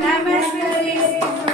ನಮಸ್ಕರಿಸಿತು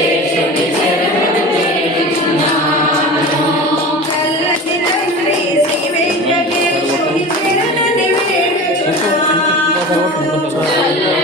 favor,